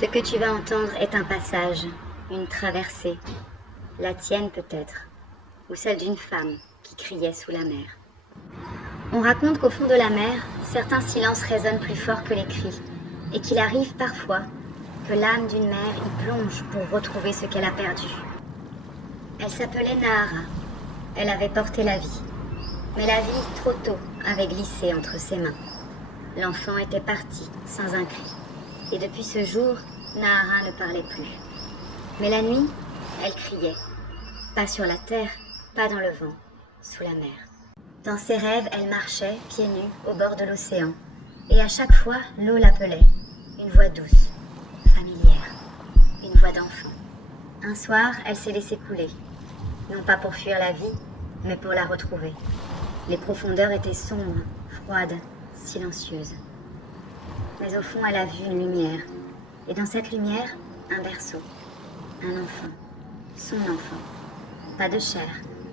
Ce que tu vas entendre est un passage, une traversée, la tienne peut-être, ou celle d'une femme qui criait sous la mer. On raconte qu'au fond de la mer, certains silences résonnent plus fort que les cris, et qu'il arrive parfois que l'âme d'une mère y plonge pour retrouver ce qu'elle a perdu. Elle s'appelait Nahara, elle avait porté la vie, mais la vie, trop tôt, avait glissé entre ses mains. L'enfant était parti sans un cri, et depuis ce jour, Nahara ne parlait plus. Mais la nuit, elle criait, pas sur la terre, pas dans le vent, sous la mer. Dans ses rêves, elle marchait, pieds nus, au bord de l'océan, et à chaque fois, l'eau l'appelait, une voix douce, familière, une voix d'enfant. Un soir, elle s'est laissée couler, non pas pour fuir la vie, mais pour la retrouver. Les profondeurs étaient sombres, froides, silencieuses. Mais au fond, elle a vu une lumière, et dans cette lumière, un berceau, un enfant, son enfant. Pas de chair,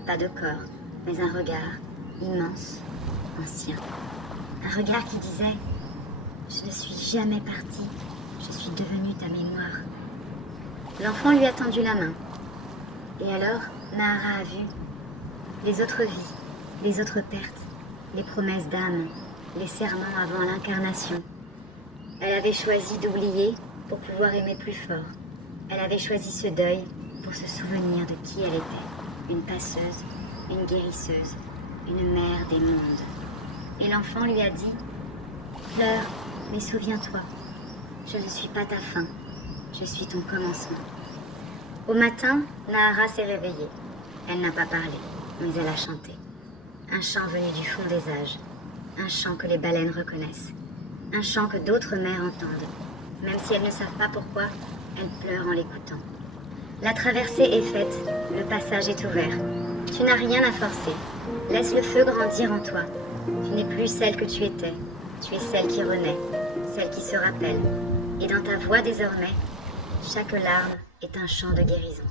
pas de corps, mais un regard immense, ancien. Un regard qui disait « Je ne suis jamais partie, je suis devenue ta mémoire ». L'enfant lui a tendu la main. Et alors, Nahara a vu les autres vies, les autres pertes, les promesses d'âme, les serments avant l'incarnation. Elle avait choisi d'oublier pour pouvoir aimer plus fort. Elle avait choisi ce deuil pour se souvenir de qui elle était. Une passeuse, une guérisseuse, une mère des mondes. Et l'enfant lui a dit « Pleure, mais souviens-toi, je ne suis pas ta fin, je suis ton commencement. » Au matin, Nahara s'est réveillée. Elle n'a pas parlé, mais elle a chanté. Un chant venu du fond des âges. Un chant que les baleines reconnaissent. Un chant que d'autres mères entendent. Même si elles ne savent pas pourquoi, elles pleurent en l'écoutant. La traversée est faite, le passage est ouvert. Tu n'as rien à forcer. Laisse le feu grandir en toi. Tu n'es plus celle que tu étais. Tu es celle qui renaît, celle qui se rappelle. Et dans ta voix désormais, chaque larme est un chant de guérison.